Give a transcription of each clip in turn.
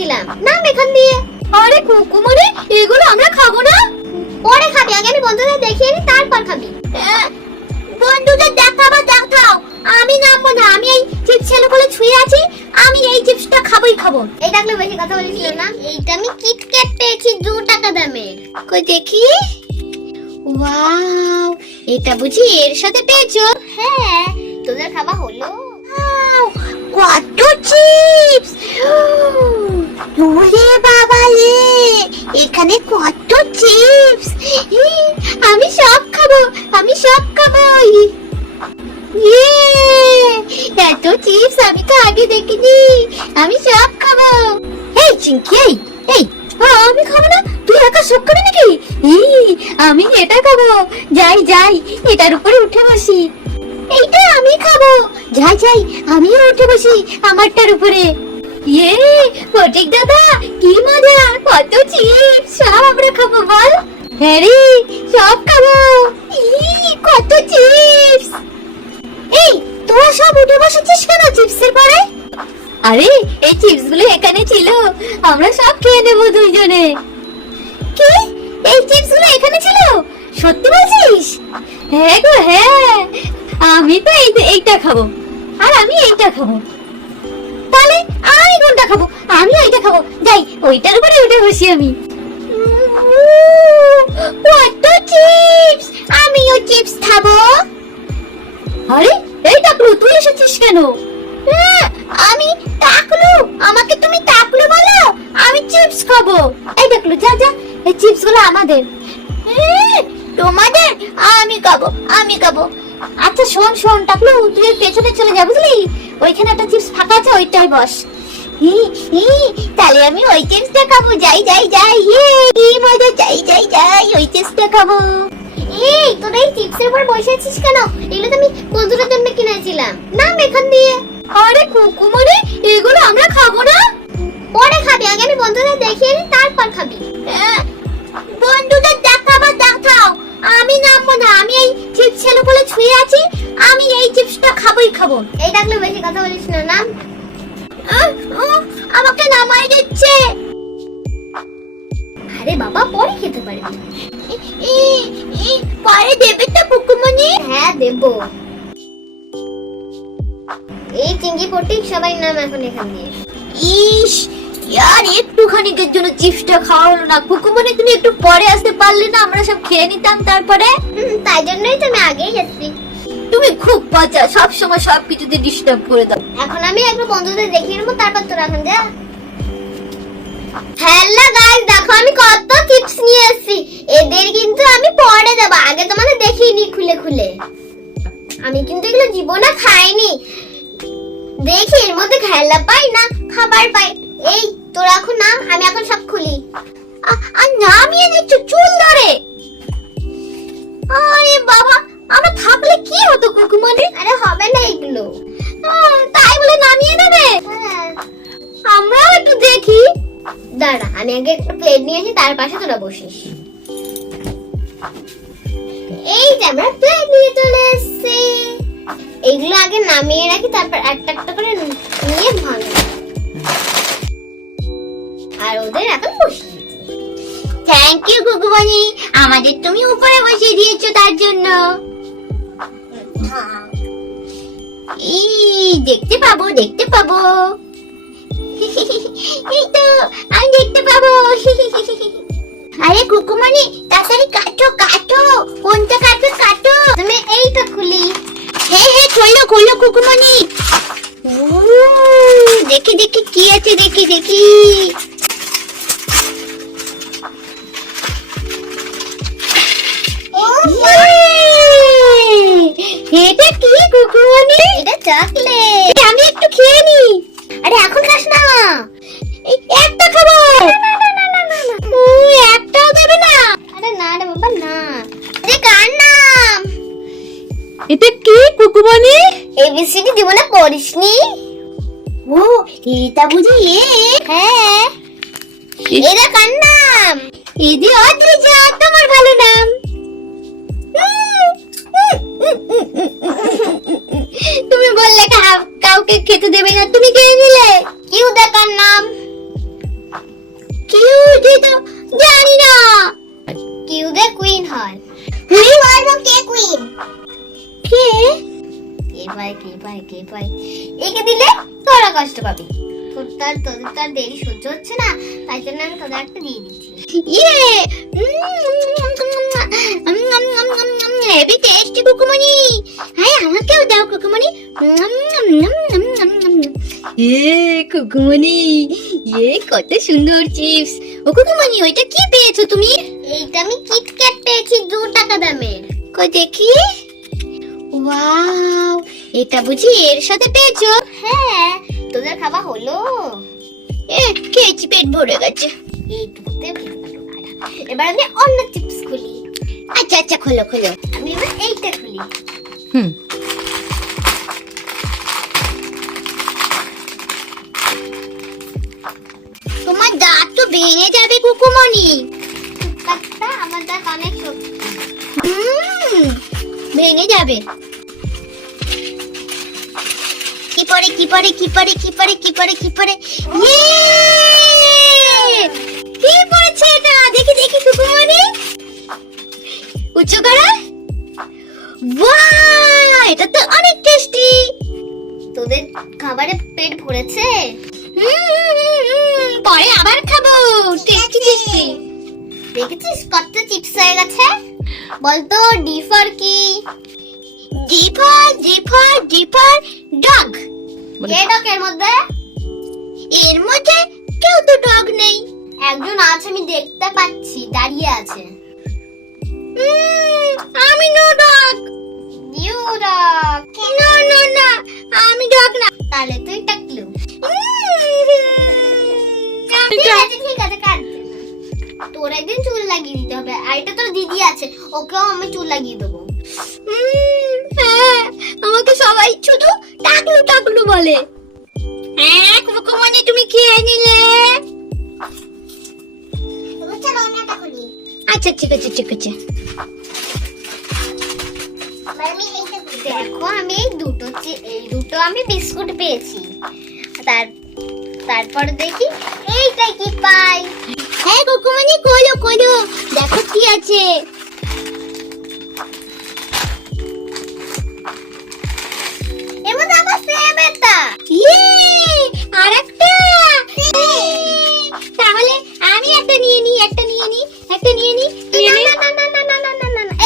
কিনেছিলাম, নাম এখান দিয়ে। আরে কুকুমনি, এগুলো আমরা খাবো না। পরে খাবি, আগে আমি বন্ধুদের দেখিয়ে নি, তারপর খাবি। বন্ধুদের দেখাও, আমি নামবো না। আমি এই চিপস বলে ছুঁয়ে আছি, আমি এই চিপসটা খাবোই খাবো। এই ডাকলে বেশি কথা বলিস না। এইটা আমি কিটক্যাট পেয়েছি 2 টাকা দামের। কই দেখি। ওয়াও, এটা বুঝি এর সাথে পেয়েছো? হ্যাঁ, তোদের খাওয়া হলো? ওয়াও, কত চিপস! ওরে বাবা রে, এখানে কত চিপস! আমি সব খাবো। ইয়ে, এত চিপস আমি তো আগে দেখিনি। আমি সব খাবো। এই চিঙ্কি, এই আমি খাবো না, তুই একা সব খাবি নাকি? আমি এটা খাবো। যাই এটার উপরে উঠে বসি। এইটা আমি খাবো। যাই আমিও উঠে বসি আমারটার উপরে। ইয়ে, ফটিক দাদা, কি মজা! কত চিপস, সব আমরা খাবো বল। হ্যাঁ রে, সব খাবো। কত চিপস! এই, তোরা সব উঠে বসেছিস কেন চিপসের পরে? আরে, এই চিপস গুলো এখানে ছিল, আমরা সব খেয়ে নেবো দুইজনে। কি, এই চিপস গুলো এখানে ছিল? সত্যি বলছিস? হ্যাঁ গো হ্যাঁ, আমি তো এইটা খাবো, আর আমি এইটা খাবো। তাহলে আমি কোনটা খাবো? আমি এইটা খাবো। যাই, ওইটার উপরে উঠে বসি আমি। কত চিপস! আমিও চিপস খাবো। আরে, এই টাকলু, তুই এসেছিস কেন? আমি টাকলু, আমাকে তুমি টাকলু বলো? আমি চিপস খাবো। এই টাকলু, যা এই চিপস গুলো আমাদের। তোমাদের? আমি খাবো। আচ্ছা শোন টাকলু, তুই পেছনে চলে যা, বুঝলি? ওইখানে একটা চিপস ফাঁকা আছে, ওইটাই বস। তাহলে আমি ওই চিপসটা খাবো। যাই কি মজা! যাই ওই চিপসটা খাবো। এই, তোরা এই চিপসের উপর বসে আছিস কেন? এগুলো তো আমি বন্ধুদের জন্য কিনেছিলাম, নাম এখান দিয়ে। আরে কুকুমনি, এগুলো আমরা খাবো না। পরে খাবি, আগে আমি বন্ধুদের দেখিয়ে নি, তারপর খাবি। বন্ধুদের দেখাও, আমি নামবো না। আমি এই চিপস বলে ছুঁয়ে আছি, আমি এই চিপসটা খাবোই খাবো। এই ডাকলে বেশি কথা বলিস না। নাম। আমাকে নামাই দিচ্ছে। আরে বাবা, পরে খেতে পারবি। পরে দেবে তো কুকুমনি? হ্যাঁ, দেবো। এই চিংড়ি ফটিক, সবাই নাম এখন এখান দিয়ে। ইস, यार একটুখানিকের জন্য চিপসটা খাওয়া হলো না। কুকুমনি, তুমি একটু পরে আসতে পারলে না? আমরা সব খেয়ে নিতাম তারপরে। তাই জন্যই তো আমি আগেই যাচ্ছি। তুমি খুব বাচ্চা, সব সময় সব কিছুতে ডিস্টার্ব করে দাও। এখন আমি একটু বন্ধুদের দেখিয়ে নেবো, তারপর তোরা এখন যা। হ্যালো গাইস, দেখো আমি কত চিপস নিয়ে এসেছি। এদের কিন্তু আমি পরে দেবো, আগে তোমাদের দেখিয়ে নি খুলে। আমি কিন্তু এগুলো জীবনে খাইনি। দেখি এর মধ্যে খেলা পাই না খাবার পাই। এই, তোরা এখন নাম, আমি এখন সব খুলি। আর নামিয়ে দিচ্ছ চুল ধরে। আরে বাবা, আমরা থাকলে কি হতো কুকুমনি? আরে হবে না এগুলো। তাই বলে নামিয়ে দেবে? হ্যাঁ, আমরাও একটু দেখি। দাঁড়া, আমি আগে একটা প্লেট নিয়ে আসি, তার পাশে তোরা বসিস। এই যে আমরা প্লেট নিয়ে চলে এসেছি। এইগুলো আগে নামিয়ে রাখি, তারপর একটা করে নিয়ে ভাঙি। আর ওদের এখন বসিয়ে। থ্যাংক ইউ কুকুমনি, আমাদের তুমি উপরে বসিয়ে দিয়েছো তার জন্য। দেখতে পাবো। এই তো, আমি দেখতে পাবো। আরে কুকুমনি, তাড়াতাড়ি কাটো। কোনটা কাটো? তুমি এইটা খুলি। হ্যাঁ, খোলো কুকুমনি। দেখি কি আছে, দেখি। এটা কি কুকুমনি? এটা চকলেট। আমি একটু খেয়ে নি। আরে এখন খাস না। একটা খাবো। একটাও দেবে না? আরে না রে বাবা, না। আরে কার নাম? এটা কি কুকুমনি? এবিসিডি জীবনে পড়িসনি? ও, এটা বুঝি হ্যাঁ। এটা কার নাম? এদি অদ্রিজা, তোমার ভালো নাম। তুমি বললে কাউকে খেতে দেবে না, তুমি খেয়ে নিলে। কিউ দেখার নাম? কিউ দে তো জানি না। কিউ দে কুইন হয়। হ্যাঁ? বলবো কে কুইন? কে? কে পাই একে দিলে তোরা কষ্ট পাবি। তোদের তো আর দেরি সহ্য হচ্ছে না, তাই জন্য আমি তোদের একটা দিয়ে দিচ্ছি। ইয়ে হেভি টেস্টি কুকুমনি। হ্যাঁ আমাকেও দাও কুকুমনি। কুকুমনি কত সুন্দর চিপস। ও কুকুমনি ওইটা কি পেয়েছো তুমি? এইটা আমি কিটক্যাট পেয়েছি 2 টাকা দামের। কই দেখি। ওয়াও, এটা বুঝি এর সাথে পেয়েছো? হ্যাঁ, তোদের খাওয়া হলো? খেয়েছি, পেট ভরে গেছে। এইটুকুতেও খেতে পারবো না। এবার আমি অন্য চিপস খুলি। আচ্ছা আচ্ছা, খোলো খোলো। আমি এবার এইটা খুলি। তোমার দাঁত তো ভেঙে যাবে কুকুমনি। টুকটাকটা আমার দাঁত অনেক শক্তি। ভেঙে যাবে। কি পরে কি পরে কি পরে কি পরে কি পরে কি পরে কি পড়েছে এটা? দেখি দেখি কুকুমনি, উঁচু করো। বাহ, এটা তো অনেক টেস্টি। তোদের খাবারে পেট ভরেছে? পরে আবার খাবো। Tasty tasty. দেখেছিস কত চিপস হয়ে গেছে? বলতো ডি ফর কি? D for dog. K dog এর মধ্যে? এর মধ্যে কেউ তো ডগ নেই। একজন আছে, আমি দেখতে পাচ্ছি, দাঁড়িয়ে আছে। আমি নো ডগ। You dog. না না না, আমি ডগ না। তাহলে তুই টাকলু। ঠিক আছে কাটতে না। তোর একদিন চুল লাগিয়ে দিতে হবে। আর এটা তোর দিদি আছে, ওকেও আমি চুল লাগিয়ে দেবো। হ্যাঁ, আমাকে সবাই শুধু টাকলু টাকলু বলে। হ্যাঁ কুকুমনি, তুমি খেয়ে নিলে? চলো অন্যটা খুলি। আচ্ছা ঠিক আছে ঠিক আছে। দেখো আমি এই দুটো আমি বিস্কুট পেয়েছি। তারপর দেখি এইটা কি পাই। হ্যাঁ কুকুমনি, খোলো খোলো, দেখো কি আছে। এর মধ্যে আবার সেম একটা। আরেকটা। তাহলে আমি একটা নিয়ে নি।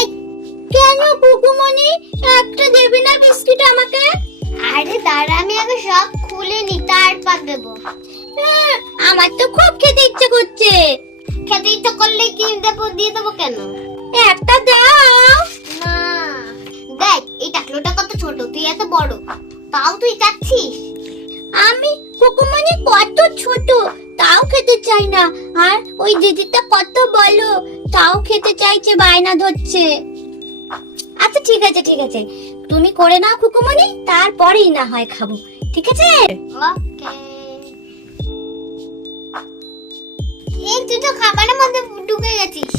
এই কেন কুকুমনি, একটা দেবে না বিস্কুট আমাকে? আরে দাঁড়া, আমি আগে সব খুলে নি, তারপর দেবো। আমার তো খুব খেতে ইচ্ছে করছে। খেতে ইচ্ছা করলে কি দেবো, দিয়ে দেবো কেন? একটা দাও না, দেখ এই টাকলোটা কত ছোট, তুই এত বড়, তাও তুই চাচ্ছিস? আমি কুকুমনি কত ছোট, তাও খেতে চাই না। আর ওই দিদিটা কত বলো, তাও খেতে চাইছে, বায়না ধরছে। আচ্ছা ঠিক আছে ঠিক আছে, তুমি করে নাও কুকুমনি, তারপরেই না হয় খাবো, ঠিক আছে? ওকে। এই তুই তো খাবারের মধ্যে ঢুকে গেছিস।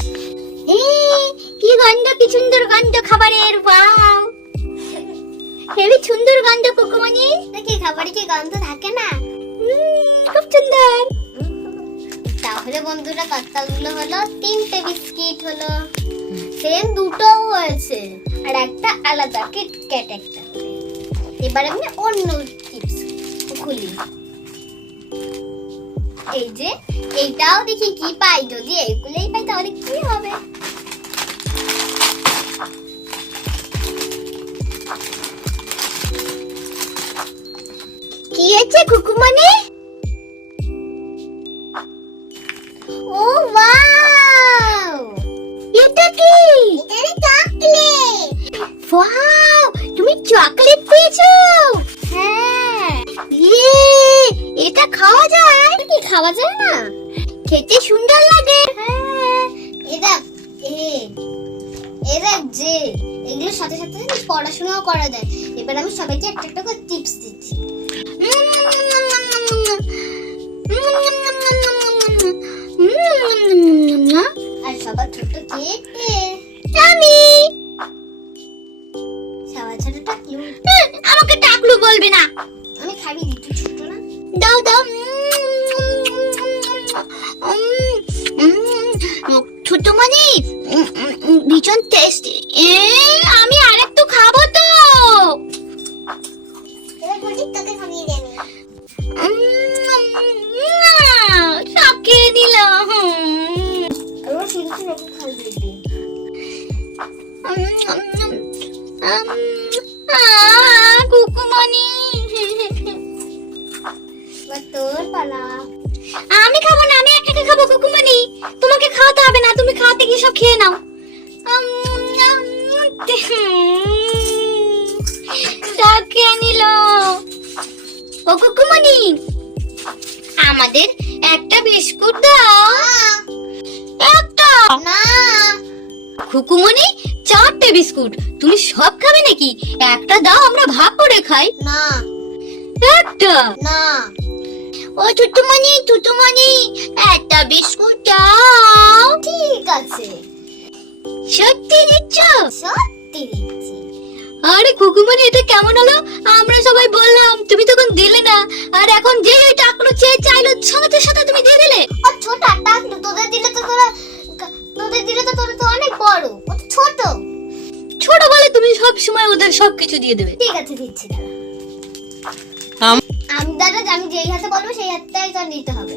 কি গন্ধ, কি সুন্দর গন্ধ খাবারের। ওয়াও, হেবি সুন্দর গন্ধ কুকুমনি। দেখি খাবারে কি গন্ধ থাকে না? খুব সুন্দর। তাহলে বন্ধুরা কতগুলো হলো? 3টে বিস্কিট হলো, সেম দুটো হয়েছে, আর একটা আলাদা কিটক্যাট একটা। এবার আমি অন্য চিপস খুলি। এই যে এইটাও দেখি কি পাই। যদি এইগুলোই পাই তাহলে কি হবে? কি আছে কুকুমনি? ও ওয়াও, এটা কি? এটা চকলেট। ওয়াও, তুমি চকলেট পেয়েছো? হ্যাঁ। এটা খাওয়া যায়? কি খাওয়া যায় না? খেতে সুন্দর লাগে। হ্যাঁ, এরা যে এগুলোর সাথে সাথে পড়াশোনাও করা যায়। এবার আমি সবাইকে একটা একটা করে টিপস দিচ্ছি। আর সবার ছোট কে? আমি। সবার ছোট টাকলু। আমাকে টাকলু বলবে না। আমি খাবি, তুই ছোট না? দাও দাও। টেস্টি। আমি আরেকটু খাবো তো। এবার ফটিক তোকে খাইয়ে দেব। সব খেয়ে নিলাম। এবার শুনছি নাকি খাইয়ে দে। কুকুমনি, এবার তোর পালা। আমি খাবো না, আমি একা একা খাবো। কুকুমনি, তোমাকে খাওয়াতে হবে না, তুমি খাওয়াতে গিয়ে সব খেয়ে নাও। সব খেয়ে নিল। ও কুকুমনি, আমাদের একটা বিস্কুট দাও। একটা না কুকুমনি, 4টে বিস্কুট, তুমি সব খাবে নাকি? একটা দাও, আমরা ভাগ করে খাই। না একটা। না ও টুটুমনি, টুটুমনি, একটা বিস্কুট দাও। ঠিক আছে, সত্যি দিচ্ছ? সত্যি দিচ্ছি। আরে কুকুমনি, এটা কেমন হলো? আমরা সবাই বললাম, তুমি তখন দিলে না, আর এখন যে টাকলো চেয়ে চাইলো, সঙ্গে সাথে তুমি দিয়ে দিলে। আর ছোট টাকলো, তোদের দিলে তো তোরা তো অনেক বড়, ও তো ছোট। ছোট বলে তুমি সব সময় ওদের সবকিছু দিয়ে দেবে। ঠিক আছে, দিচ্ছি দাঁড়া। আমি যেই হাতে বলবো সেই হাতটাই তো নিতে হবে।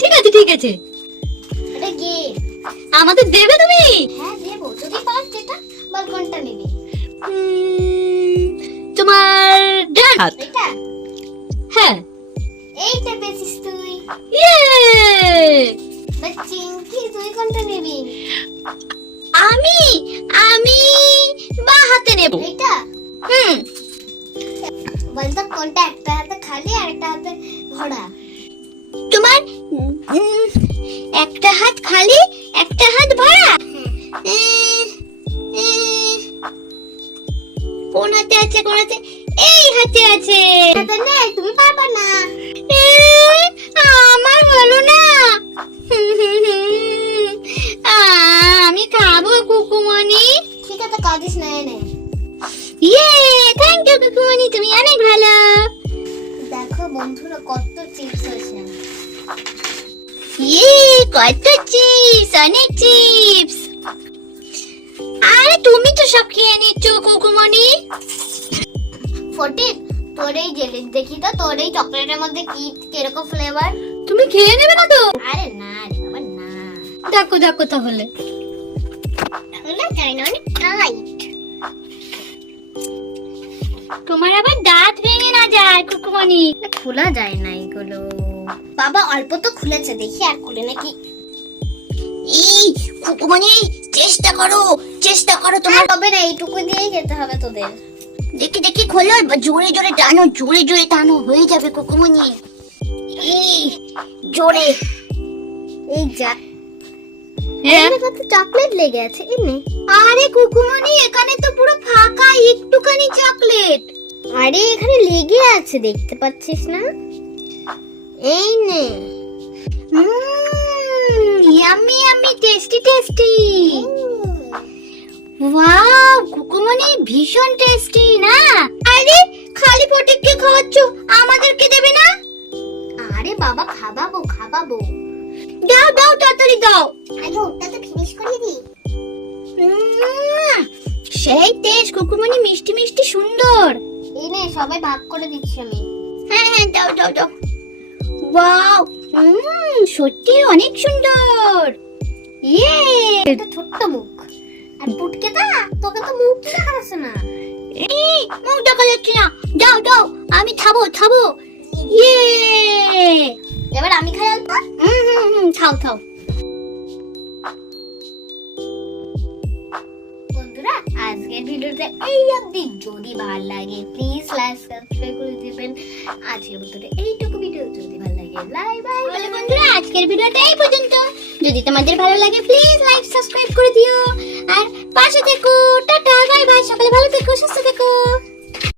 ঠিক আছে, ঠিক আছে। এটা গেম। আমাদের দেবে তুমি? হ্যাঁ দেবো, যদি পাস যেটা বল কোনটা নিবি। তোমার ডান হাত। এটা হ্যাঁ, এইটা পেয়েছিস তুই। ইয়ে। চিংকি, তুই কোনটা নিবি? আমি আমি বা হাতে নেব। এটা হুম, বলতো কোনটা একটা হাতে খালি আর একটা হাতে ভরা। তোমার একটা হাত খালি, একটা হাত ভরা। কোন হাতে আছে, কোন হাতে? এই হাতে আছে। এটা নে, তুমি পারবে না। আমার হলো না। আমি খাবো কুকুমনি। ঠিক আছে, কাঁদিস না, এনে। ইয়ে, থ্যাংক ইউ কুকুমনি, তুমি অনেক ভালো। দেখো বন্ধুরা, কত চিপস আছে। ইয়ে, কত চিপস, অনেক চিপস। আরে তুমি তো সব খেয়ে নিচ্ছ কুকুমনি। ফটিক, তোর এই জেলি দেখি তো, তোর এই চকলেটের মধ্যে কি কিরকম ফ্লেভার। তুমি খেয়ে নেবে না তো? আরে না রে বাবা, না। দেখো দেখো তাহলে। তাহলে চাই না, অনেক টাইট। তোমার আবার দাঁত ভেঙে না যায় কুকুমনি। খোলা যায় না এগুলো। বাবা অল্প তো খুলেছে, দেখি আর খুলে নাকি। এই কুকুমনি, চেষ্টা করো, চেষ্টা করো। তোমার হবে না, এইটুকু দিয়েই খেতে হবে তোদের। দেখি দেখি, খোলো, জোরে জোরে টানো, জোরে জোরে টানো, হয়ে যাবে কুকুমনি। এই জোরে। এই যা, হ্যাঁ, কত চকলেট লেগে আছে, এনে। আরে কুকুমনি, এখানে তো পুরো ফাঁকা, একটুখানি চকলেট। আরে এখানে লেগে আছে, দেখতে পাচ্ছিস না? এই নে। Yummy yummy, tasty tasty. Wow Kukumoni, ভীষণ টেস্টি না? আরে খালি ফটিককে খাওয়াচ্ছ, আমাদেরকে দেবে না? আরে বাবা, খাবাবো খাবাবো। দাও দাও, তাড়াতাড়ি দাও। আগে ওটা তো ফিনিশ করে দি। সেই টেস্ট কুকুমনি, মিষ্টি মিষ্টি সুন্দর। এই নে, সবাই ভাগ করে দিচ্ছি আমি। হ্যাঁ হ্যাঁ, দাও দাও দাও। ওয়াও, সত্যি অনেক সুন্দর। ইয়ে, এটা ছোট্ট মুখ। আর পুটকে দা, তোকে তো মুখ দেখা যাচ্ছে না। এই মুখ দেখা যাচ্ছে না। দাও দাও, আমি খাবো খাবো। ইয়ে, এবার আমি খাই অল্প। খাও খাও। বন্ধুরা, আজকের ভিডিওতে এই অবধি। যদি ভালো লাগে প্লিজ লাইক সাবস্ক্রাইব করে দিবেন। আজকের ভিডিওতে এইটুকু। ভিডিও যদি ভালো লাগে বাই বাই। বলে বন্ধুরা, আজকের ভিডিওটা এই পর্যন্ত। যদি তোমাদের ভালো লাগে প্লিজ লাইক সাবস্ক্রাইব করে দিও, আর পাশে থেকো। টাটা, বাই বাই, সকালে ভালো থেকো, সুস্থ থেকো।